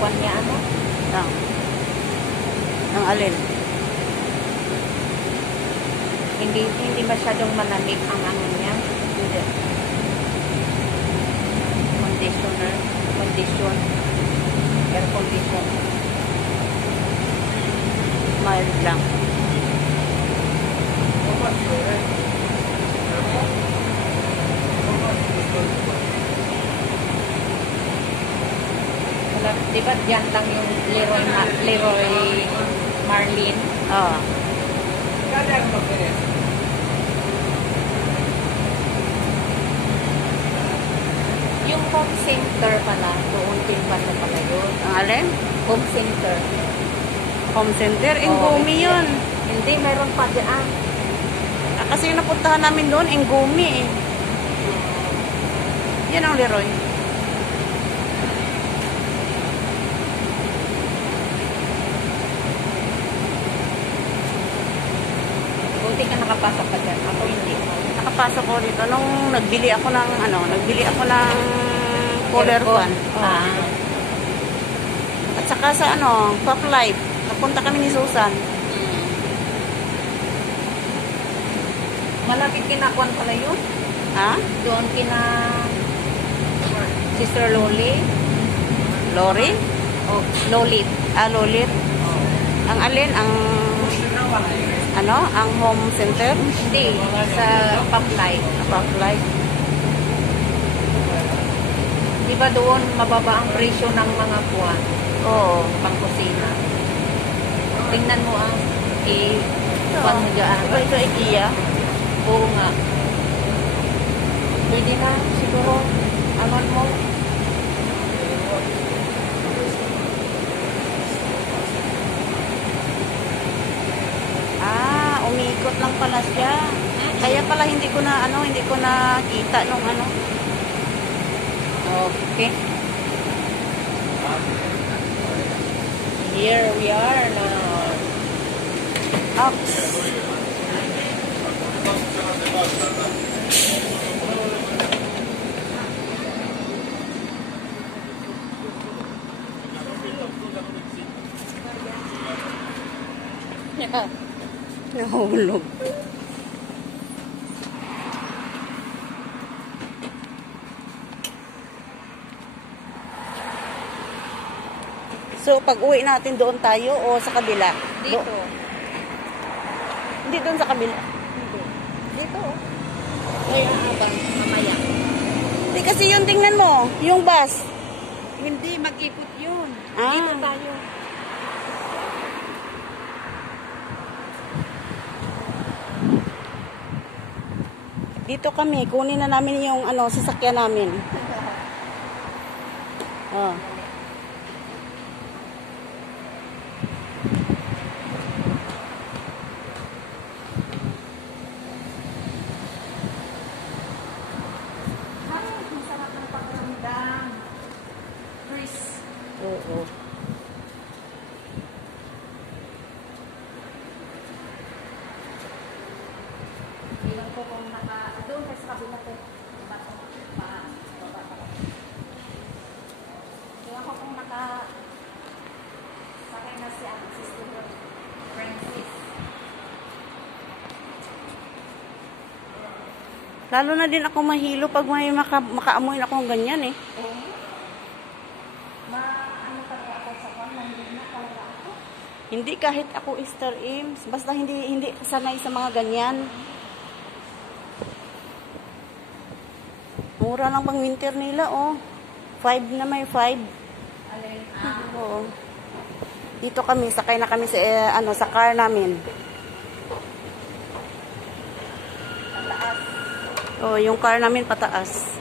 kwan niya, ano? Ang alin? Hindi masyadong malamig ang ano niya. Hindi. Condition. Air condition. Mild lang. Wala, di ba dyan lang yung Leroy Marlin? Oo. Yung home center pala, doon din pala yun. Ang alin? Home center. Home center? Ingumi yun. Hindi, meron pa dyan. Kasi yung napuntahan namin doon, Ingumi eh. Yan ang Leroy. Buti ka nakapasok pa dyan. Ako hindi. Nakapasok ko dito nung nagbili ako ng cooler fan. At saka sa Pop Life. Napunta kami ni Susan. Malapit kinakuan pala yun. Ha? Doon kina Sister Loli. Lori? O, Lolit. Lolit. Ang alin? Ang home center? Hindi, sa Pop Life. Pop Life. Di ba doon mababa ang presyo ng mga kuwan? Oo. Pangkusina. Tingnan mo ang kuwan mo dyan. Ito IKEA. Oo nga. Pwede na, siguro, anon mo. Umikot lang pala siya. Kaya pala hindi ko na kita nung Okay. Here we are now. Oops. Nahulog. So, pag-uwi natin doon tayo o sa kabila? Dito. Hindi doon sa kabila. Dito. Ay, abang mamaya. Hindi kasi yun, tingnan mo. Yung bus. Hindi, mag-ikot yun. Ah. Dito tayo. Dito kami. Kunin na namin yung sasakyan namin. Oh. Masarap ng pakiramdam. Chris. Oo. Bilang ko kung doon sa kabila ko. Bilang ko kung sakay na si Sister Francis. Lalo na din ako mahilo pag may makaamoy na akong ganyan eh. Ano talaga ako sa kanya, hindi na talaga ako. Hindi kahit ako Easter Ames, basta hindi sanay sa mga ganyan. Mura lang pang winter nila, oh. 5 na may 5. Alin? Oo. Dito kami, sakay na kami sa sa car namin. Pataas. Oh, yung car namin pataas.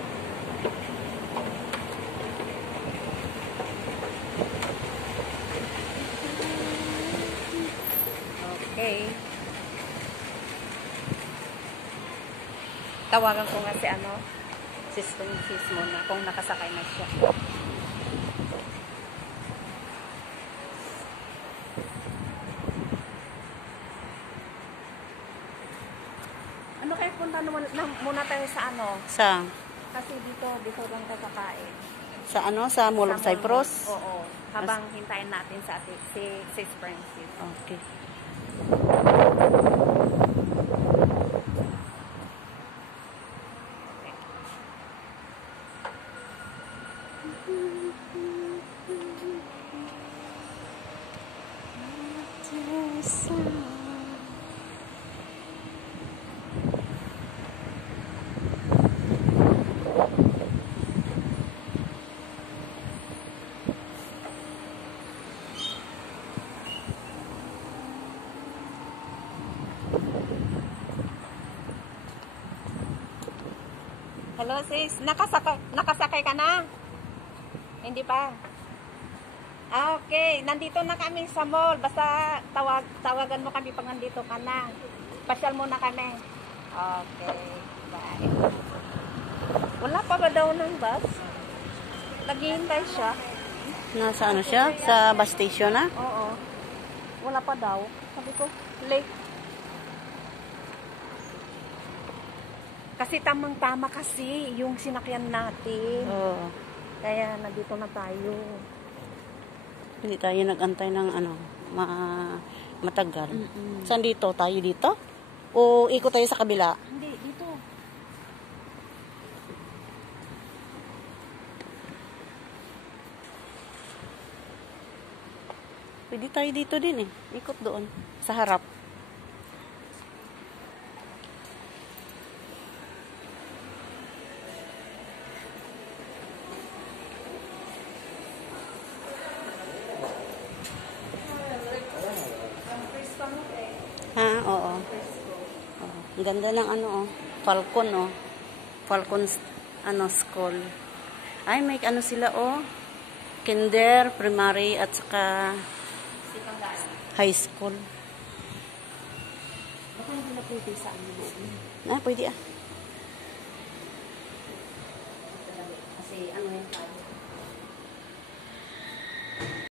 Okay. Tawagan ko nga si Sister Mrs. muna kung nakasakay na siya. Ano kaya punta muna tayo sa Sa? Kasi dito lang tayo kakain. Sa Sa Mall of Cyprus? Oo. habang hintayin natin sa ating si Sis Francis. Okay. Hello sis, nakasakay ka na? Hindi pa. Ah, okay, nandito na kami sa mall. Basta tawagan mo kami pag nandito ka na. Pasyal muna kami. Okay, bye. Wala pa ba daw ng bus? Naghihintay siya. Nasa ano siya? Sa bus station na? Oo. Wala pa daw. Sabi ko, late. Kasi tamang-tama kasi yung sinakyan natin. Oo. Kaya nandito na tayo. Hindi tayo nag-antay ng ano, matagal. Mm-mm. Saan dito? Tayo dito? O ikot tayo sa kabila? Hindi, dito. Pwede tayo dito din eh. Ikot doon. Sa harap. Ha? Oo. Oo. Ang ganda ng ano oh. Falcon oh. Falcon ano school. Ay may ano sila oh. Kinder, primary at saka high school. Baka hindi na pwede sa ano loob. Ah, pwede ah. Kasi ano yung